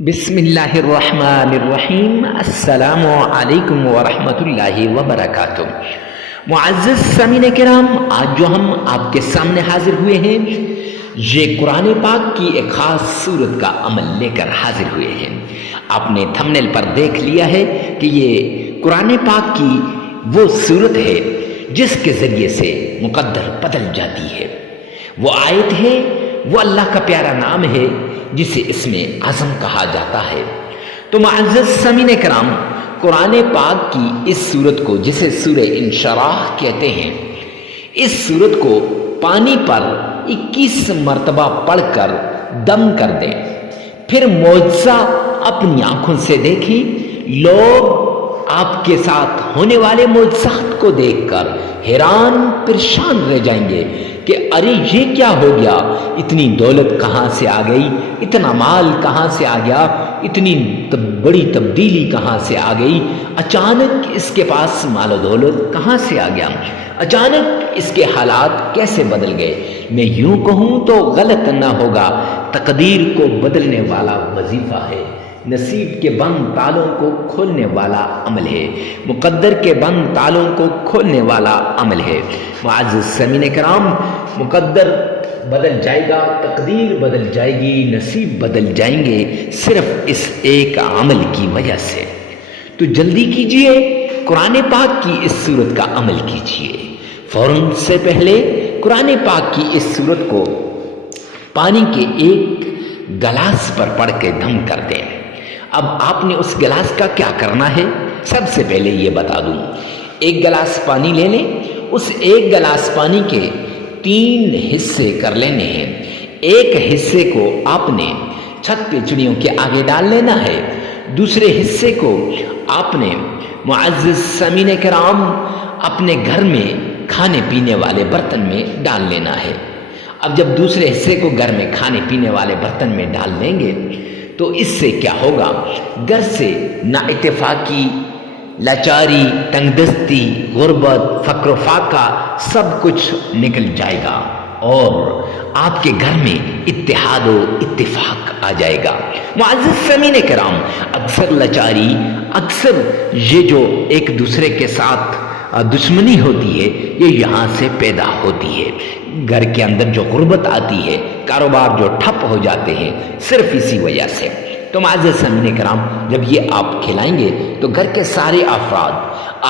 بسم اللہ الرحمن الرحیم۔ السلام علیکم ورحمۃ اللہ وبرکاتہ۔ معزز سامعین کرام، آج جو ہم آپ کے سامنے حاضر ہوئے ہیں یہ قرآن پاک کی ایک خاص صورت کا عمل لے کر حاضر ہوئے ہیں۔ آپ نے تھمبنیل پر دیکھ لیا ہے کہ یہ قرآن پاک کی وہ صورت ہے جس کے ذریعے سے مقدر بدل جاتی ہے۔ وہ آیت ہے، وہ اللہ کا پیارا نام ہے جسے اسم اعظم کہا جاتا ہے۔ تو معزز سامعین کرام، قرآن پاک کی اس صورت کو جسے سورہ انشراح کہتے ہیں، اس صورت کو پانی پر 21 مرتبہ پڑھ کر دم کر دیں، پھر معجزہ اپنی آنکھوں سے دیکھیں۔ لوگ آپ کے ساتھ ہونے والے معجزات کو دیکھ کر حیران پریشان رہ جائیں گے کہ ارے یہ کیا ہو گیا، اتنی دولت کہاں سے آ گئی، اتنا مال کہاں سے آ گیا، اتنی بڑی تبدیلی کہاں سے آ گئی، اچانک اس کے پاس مال و دولت کہاں سے آ گیا، اچانک اس کے حالات کیسے بدل گئے۔ میں یوں کہوں تو غلط نہ ہوگا، تقدیر کو بدلنے والا وظیفہ ہے، نصیب کے بند تالوں کو کھولنے والا عمل ہے، مقدر کے بند تالوں کو کھولنے والا عمل ہے۔ معزز سامعین کرام، مقدر بدل جائے گا، تقدیر بدل جائے گی، نصیب بدل جائیں گے صرف اس ایک عمل کی وجہ سے۔ تو جلدی کیجئے، قرآن پاک کی اس صورت کا عمل کیجئے۔ فوراً سے پہلے قرآن پاک کی اس صورت کو پانی کے ایک گلاس پر پڑھ کے دم کر دیں۔ اب آپ نے اس گلاس کا کیا کرنا ہے، سب سے پہلے یہ بتا دوں۔ ایک گلاس پانی لے لیں، اس ایک گلاس پانی کے 3 حصے کر لینے ہیں۔ ایک حصے کو آپ نے چھت پہ چڑیوں کے آگے ڈال لینا ہے، دوسرے حصے کو آپ نے معزز سامعین کرام اپنے گھر میں کھانے پینے والے برتن میں ڈال لینا ہے۔ اب جب دوسرے حصے کو گھر میں کھانے پینے والے برتن میں ڈال لیں گے تو اس سے کیا ہوگا، گھر سے نا اتفاقی، لاچاری، تنگ دستی، غربت، فقر و فاقہ سب کچھ نکل جائے گا اور آپ کے گھر میں اتحاد و اتفاق آ جائے گا۔ معزز سامعین کرام، اکثر لاچاری، اکثر یہ جو ایک دوسرے کے ساتھ دشمنی ہوتی ہے، یہ یہاں سے پیدا ہوتی ہے۔ گھر کے اندر جو غربت آتی ہے، کاروبار جو ٹھپ ہو جاتے ہیں، صرف اسی وجہ سے۔ تو معزز سامعین کرام، جب یہ آپ کھلائیں گے تو گھر کے سارے افراد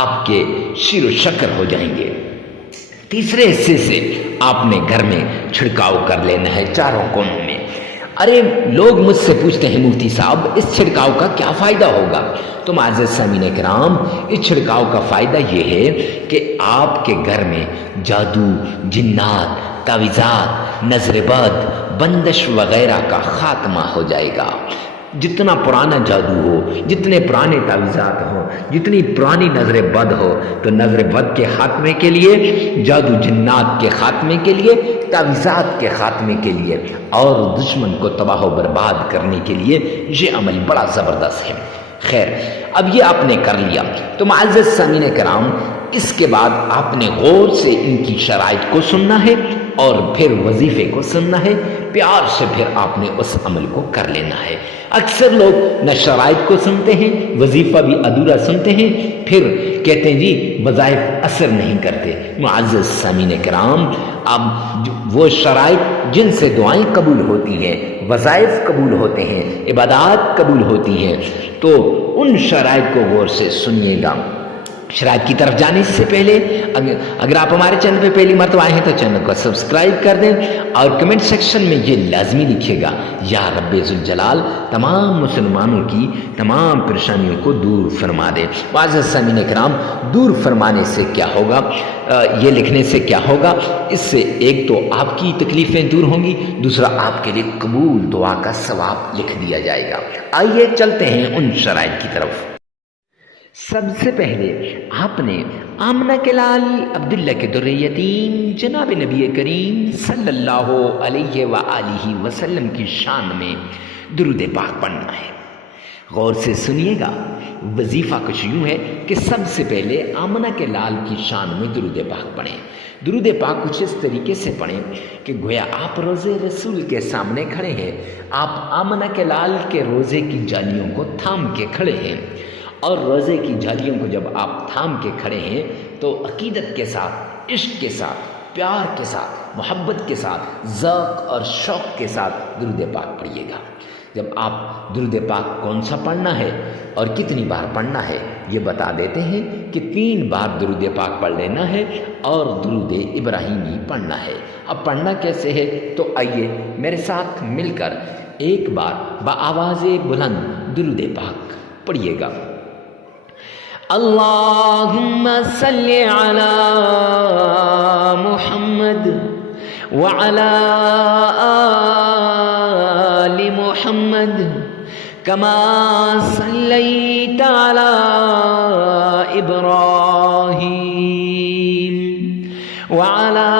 آپ کے شیر و شکر ہو جائیں گے۔ تیسرے حصے سے آپ نے گھر میں چھڑکاؤ کر لینا ہے چاروں کونوں میں۔ ارے لوگ مجھ سے پوچھتے ہیں مفتی صاحب اس چھڑکاؤ کا کیا فائدہ ہوگا؟ تو معزز سامعین کرام، اس چھڑکاؤ کا فائدہ یہ ہے کہ آپ کے گھر میں جادو، جنات، تعویذات، نظر بد، بندش وغیرہ کا خاتمہ ہو جائے گا۔ جتنا پرانا جادو ہو، جتنے پرانے تعویذات ہوں، جتنی پرانی نظر بد ہو، تو نظر بد کے خاتمے کے لیے، جادو جنات کے خاتمے کے لیے، تعویذات کے خاتمے کے لیے اور دشمن کو تباہ و برباد کرنے کے لیے یہ عمل بڑا زبردست ہے۔ خیر، اب یہ آپ نے کر لیا تو معزز سامعین کرام، اس کے بعد آپ نے غور سے ان کی شرائط کو سننا ہے اور پھر وظیفے کو سننا ہے، پیار سے پھر آپ نے اس عمل کو کر لینا ہے۔ اکثر لوگ نہ شرائط کو سنتے ہیں، وظیفہ بھی ادھورا سنتے ہیں، پھر کہتے ہیں جی وظائف اثر نہیں کرتے۔ معزز سامعین کرام، اب وہ شرائط جن سے دعائیں قبول ہوتی ہیں، وظائف قبول ہوتے ہیں، عبادات قبول ہوتی ہیں، تو ان شرائط کو غور سے سنیے گا۔ شرائط کی طرف جانے سے پہلے اگر آپ ہمارے چینل پہ پہلی مرتبہ آئے ہیں تو چینل کو سبسکرائب کر دیں اور کمنٹ سیکشن میں یہ لازمی لکھیے گا، یا رب ذوالجلال تمام مسلمانوں کی تمام پریشانیوں کو دور فرما دے۔ معزز سامعین کرام، دور فرمانے سے کیا ہوگا، یہ لکھنے سے کیا ہوگا، اس سے ایک تو آپ کی تکلیفیں دور ہوں گی، دوسرا آپ کے لیے قبول دعا کا ثواب لکھ دیا جائے گا۔ آئیے چلتے ہیں ان شرائط کی طرف۔ سب سے پہلے آپ نے آمنہ کے لال عبداللہ کے در یتیم جناب نبی کریم صلی اللہ علیہ وآلہ وسلم کی شان میں درود پاک پڑھنا ہے۔ غور سے سنیے گا۔ وظیفہ کچھ یوں ہے کہ سب سے پہلے آمنہ کے لال کی شان میں درود پاک پڑھیں۔ درود پاک کچھ اس طریقے سے پڑھیں کہ گویا آپ روزے رسول کے سامنے کھڑے ہیں، آپ آمنہ کے لال کے روزے کی جالیوں کو تھام کے کھڑے ہیں، اور روزے کی جالیوں کو جب آپ تھام کے کھڑے ہیں تو عقیدت کے ساتھ، عشق کے ساتھ، پیار کے ساتھ، محبت کے ساتھ، ذوق اور شوق کے ساتھ درود پاک پڑھیے گا۔ جب آپ درود پاک کون سا پڑھنا ہے اور کتنی بار پڑھنا ہے یہ بتا دیتے ہیں کہ 3 بار درود پاک پڑھ لینا ہے اور درود ابراہیمی پڑھنا ہے۔ اب پڑھنا کیسے ہے تو آئیے میرے ساتھ مل کر ایک بار بآواز بلند درود پاک پڑھیے گا۔ اللہم صلی علی محمد وعلی آل محمد کما صلیت علی ابراہیم وعلی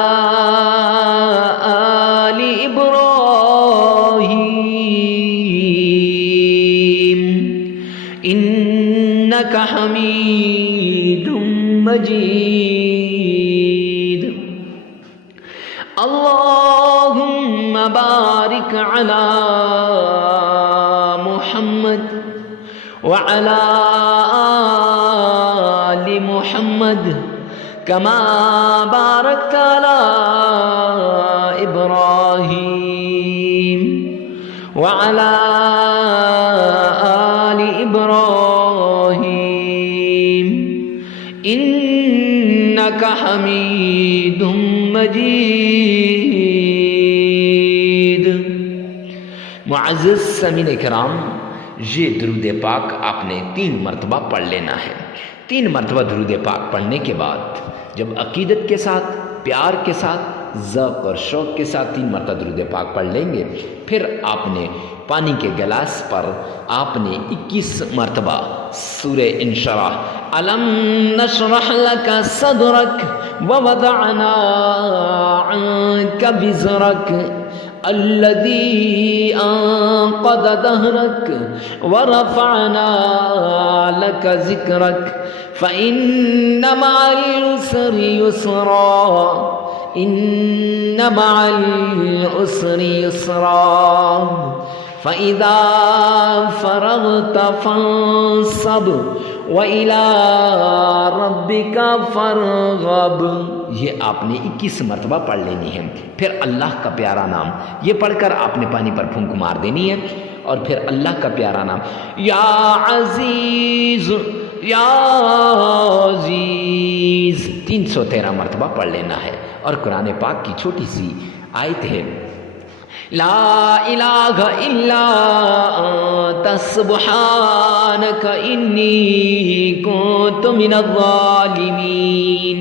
آل ابراہیم انک حمید مجید۔ اللہم بارک علی محمد وعلی آل محمد کما بارکت علی ابراہیم وعلی آل ابراہیم انک حمید مجید۔ معزز سامعین کرام، یہ درود پاک آپ نے 3 مرتبہ پڑھ لینا ہے۔ 3 مرتبہ درود پاک پڑھنے کے بعد جب عقیدت کے ساتھ، پیار کے ساتھ، ذوق اور شوق کے ساتھ 3 مرتبہ درود پاک پڑھ لیں گے، پھر آپ نے پانی کے گلاس پر آپ نے 21 مرتبہ سورہ انشراح الم نشرح لک صدرک ووضعنا عنک وزرک الذي أنقض ظهرك ورفعنا لك ذكرك فإن مع العسر يسرا إن مع العسر يسرا فإذا فرغت فانصب وإلى ربك فارغب۔ یہ آپ نے 21 مرتبہ پڑھ لینی ہے۔ پھر اللہ کا پیارا نام یہ پڑھ کر آپ نے پانی پر پھونک مار دینی ہے، اور پھر اللہ کا پیارا نام یا عزیز یا عزیز 313 مرتبہ پڑھ لینا ہے۔ اور قرآن پاک کی چھوٹی سی آیت ہے لا الہ الا انت سبحانک انی کنت من الظالمین،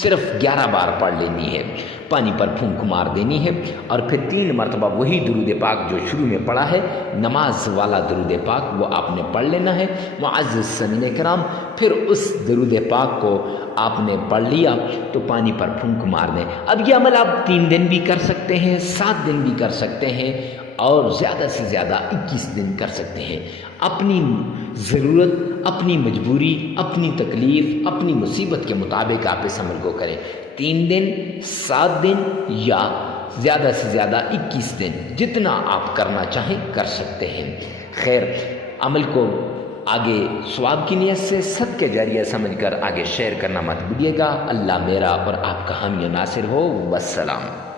صرف 11 بار پڑھ لینی ہے، پانی پر پھونک مار دینی ہے، اور پھر 3 مرتبہ وہی درود پاک جو شروع میں پڑھا ہے، نماز والا درود پاک، وہ آپ نے پڑھ لینا ہے۔ معزز سامعین کرام، پھر اس درود پاک کو آپ نے پڑھ لیا تو پانی پر پھونک مار دیں۔ اب یہ عمل آپ 3 دن بھی کر سکتے ہیں، 7 دن بھی کر سکتے ہیں، اور زیادہ سے زیادہ 21 دن کر سکتے ہیں۔ اپنی ضرورت، اپنی مجبوری، اپنی تکلیف، اپنی مصیبت کے مطابق آپ اس عمل کو کریں۔ 3 دن، 7 دن یا زیادہ سے زیادہ 21 دن، جتنا آپ کرنا چاہیں کر سکتے ہیں۔ خیر، عمل کو آگے ثواب کی نیت سے صدقہ جاریہ سمجھ کر آگے شیئر کرنا مت بھولیے گا۔ اللہ میرا اور آپ کا حامی و ناصر ہو۔ والسلام۔